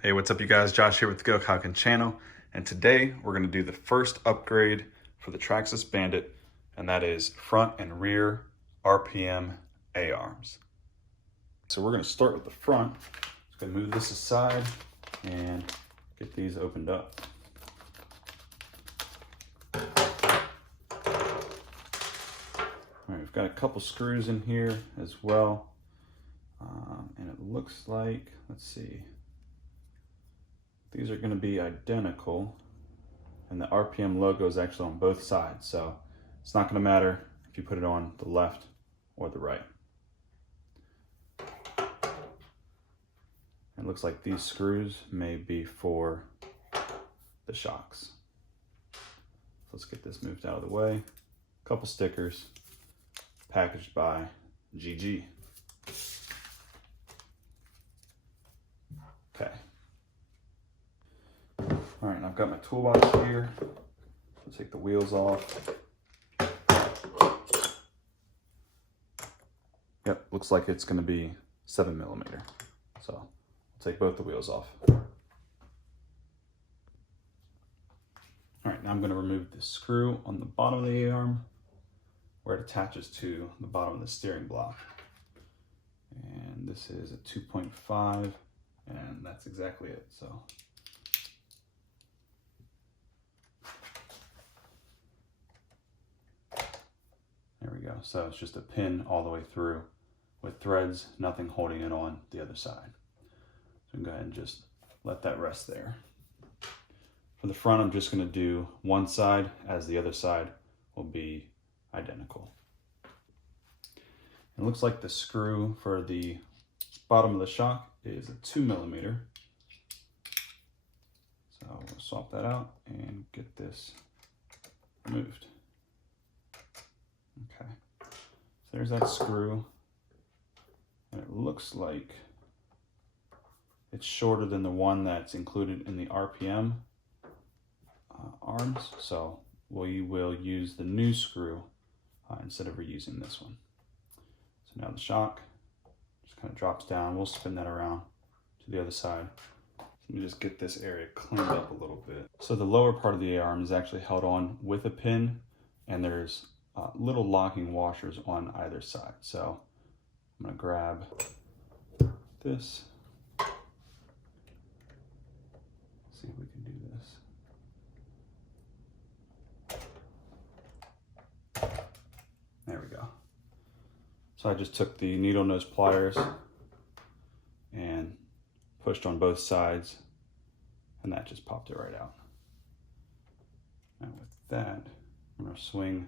Hey, what's up you guys? Josh here with the GoKaioken channel, and today we're going to do the first upgrade for the Traxxas Bandit, and that is front and rear RPM A-arms. So we're going to start with the front. Just going to move this aside and get these opened up. All right, we've got a couple screws in here as well, and it looks like, let's see, these are going to be identical, and the RPM logo is actually on both sides, so it's not going to matter if you put it on the left or the right. It looks like these screws may be for the shocks. Let's get this moved out of the way. A couple stickers packaged by GG. Okay. All right, I've got my toolbox here. I'll take the wheels off. Yep, looks like it's gonna be 7mm. So I'll take both the wheels off. All right, now I'm gonna remove the screw on the bottom of the A-arm where it attaches to the bottom of the steering block. And this is a 2.5, and that's exactly it, so. There we go. So it's just a pin all the way through with threads, nothing holding it on the other side. So we can go ahead and just let that rest there. For the front, I'm just going to do one side as the other side will be identical. It looks like the screw for the bottom of the shock is a 2mm. So we'll swap that out and get this removed. Okay, so there's that screw, and it looks like it's shorter than the one that's included in the RPM arms, so we will use the new screw instead of reusing this one. So now the shock just kind of drops down. We'll spin that around to the other side. Let me just get this area cleaned up a little bit. So the lower part of the A-arm is actually held on with a pin, and there's little locking washers on either side. So I'm going to grab this. See if we can do this. There we go. So I just took the needle nose pliers and pushed on both sides, and that just popped it right out. And with that, I'm going to swing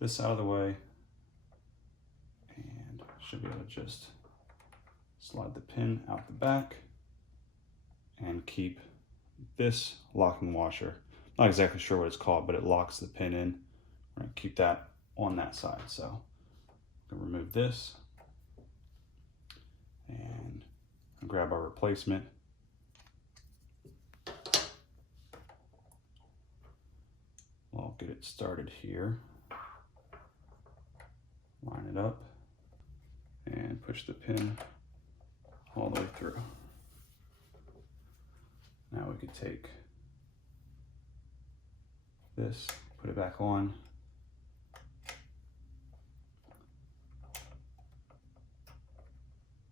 this out of the way, and should be able to just slide the pin out the back and keep this locking washer. Not exactly sure what it's called, but it locks the pin in. We're going to keep that on that side. So I'm going to remove this and grab our replacement. I'll get it started here. Line it up and push the pin all the way through. Now we could take this, put it back on.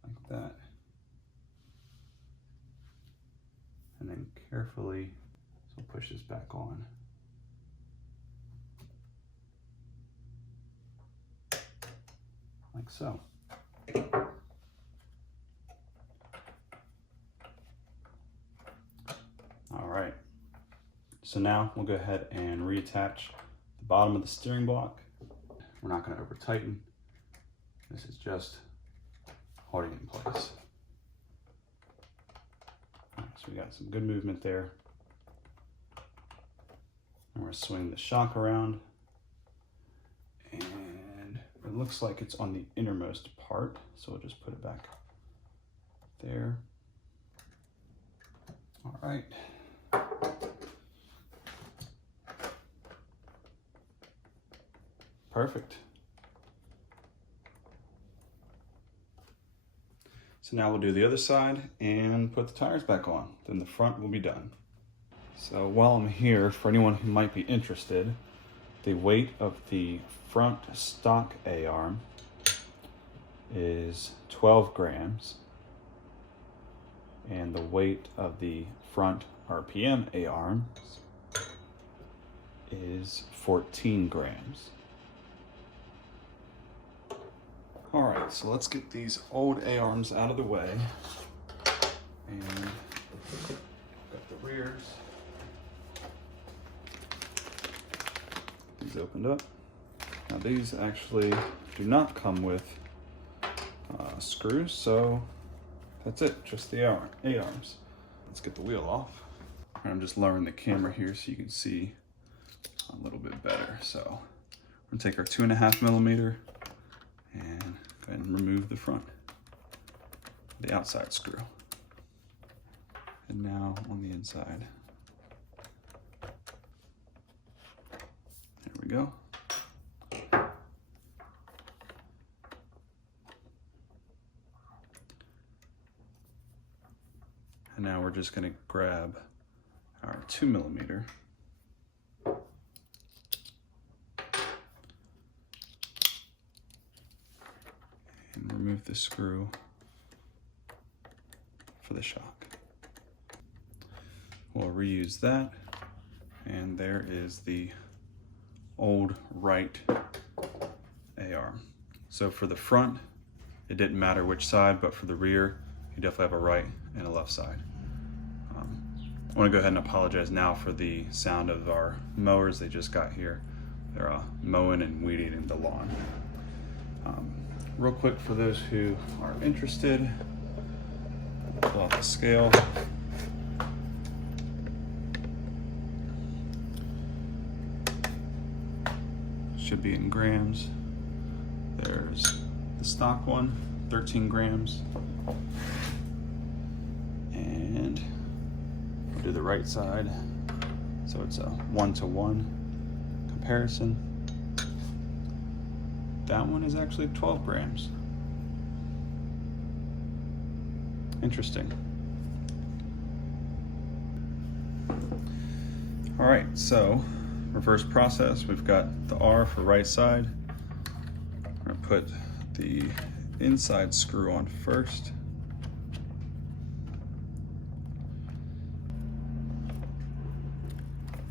Like that. And then carefully, so push this back on. Like so. All right, so now we'll go ahead and reattach the bottom of the steering block. We're not going to over tighten. This is just holding it in place. All right, so we got some good movement there. And we're going to swing the shock around, and it looks like it's on the innermost part, so we'll just put it back there. All right. Perfect. So now we'll do the other side and put the tires back on. Then the front will be done. So while I'm here, for anyone who might be interested, the weight of the front stock A-arm is 12 grams. And the weight of the front RPM A-arms is 14 grams. All right, so let's get these old A-arms out of the way. And got the rears. These opened up. Now these actually do not come with screws, so that's it, just the A-arms. Let's get the wheel off. I'm just lowering the camera here so you can see a little bit better. So we're gonna take our 2.5 millimeter and go ahead and remove the front, the outside screw. And now on the inside. There we go. And now we're just gonna grab our 2 millimeter and remove the screw for the shock. We'll reuse that, and there is the old right A-arm. So for the front, it didn't matter which side, but for the rear, you definitely have a right and a left side. I want to go ahead and apologize now for the sound of our mowers. They just got here. They're mowing and weed eating the lawn. Real quick, for those who are interested, pull off the scale. Should be in grams. There's the stock one, 13 grams. And we'll do the right side. So it's a 1-to-1 comparison. That one is actually 12 grams. Interesting. All right, so reverse process. We've got the R for right side. We're gonna put the inside screw on first.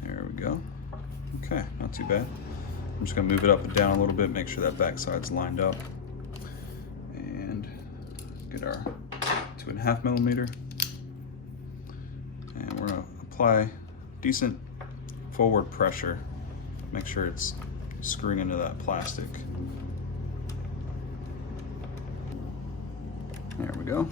There we go. Okay, not too bad. I'm just gonna move it up and down a little bit, make sure that back side's lined up. And get our 2.5 millimeter. And we're gonna apply decent forward pressure. Make sure it's screwing into that plastic. There we go.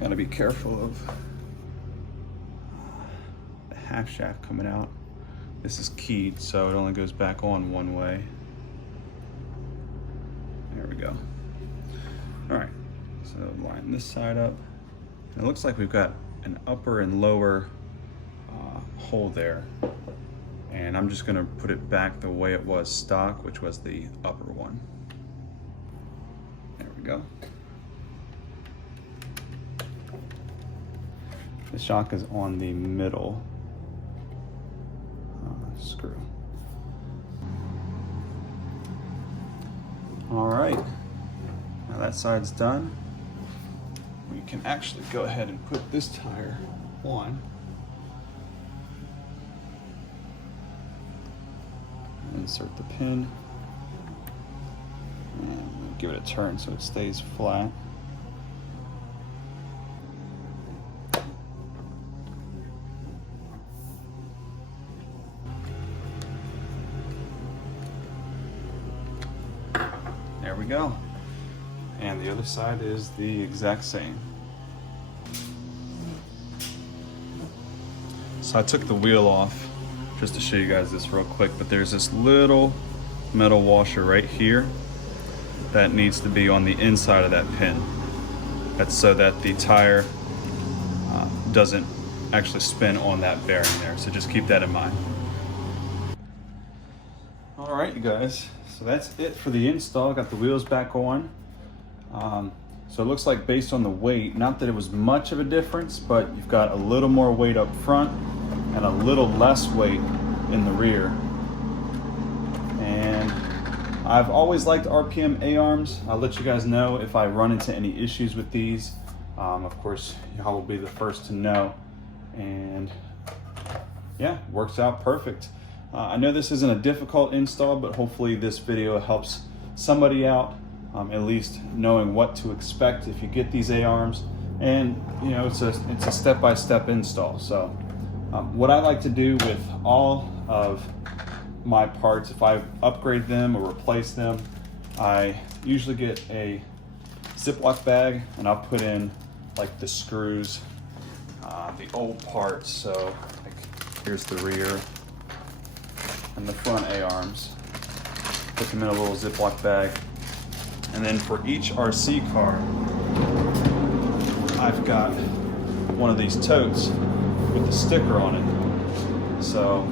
Gotta be careful of the half shaft coming out. This is keyed, so it only goes back on one way. There we go. All right, so line this side up. And it looks like we've got an upper and lower hole there. And I'm just gonna put it back the way it was stock, which was the upper one. There we go. The shock is on the middle screw. All right, now that side's done. We can actually go ahead and put this tire on. Insert the pin and give it a turn so it stays flat. There we go. And the other side is the exact same. So I took the wheel off just to show you guys this real quick, but there's this little metal washer right here that needs to be on the inside of that pin. That's so that the tire doesn't actually spin on that bearing there. So just keep that in mind. All right, you guys, so that's it for the install. Got the wheels back on. So it looks like based on the weight, not that it was much of a difference, but you've got a little more weight up front and a little less weight in the rear. And I've always liked RPM A-arms. I'll let you guys know if I run into any issues with these. Of course, y'all will be the first to know. And yeah, works out perfect. I know this isn't a difficult install, but hopefully this video helps somebody out, at least knowing what to expect if you get these A-arms. And you know, it's a step-by-step install. So what I like to do with all of my parts, if I upgrade them or replace them, I usually get a Ziploc bag and I'll put in like the screws, the old parts. So like here's the rear and the front A-arms. Put them in a little Ziploc bag. And then for each RC car, I've got one of these totes with the sticker on it. So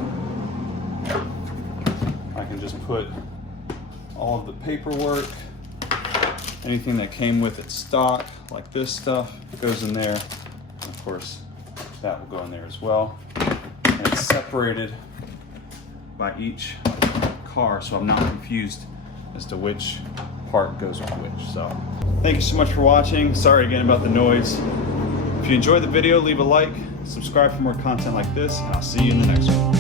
I can just put all of the paperwork, anything that came with it stock, like this stuff, goes in there. And of course, that will go in there as well. And it's separated by each car, so I'm not confused as to which part goes with which. So thank you so much for watching. Sorry again about the noise. If you enjoyed the video, leave a like, subscribe for more content like this, and I'll see you in the next one.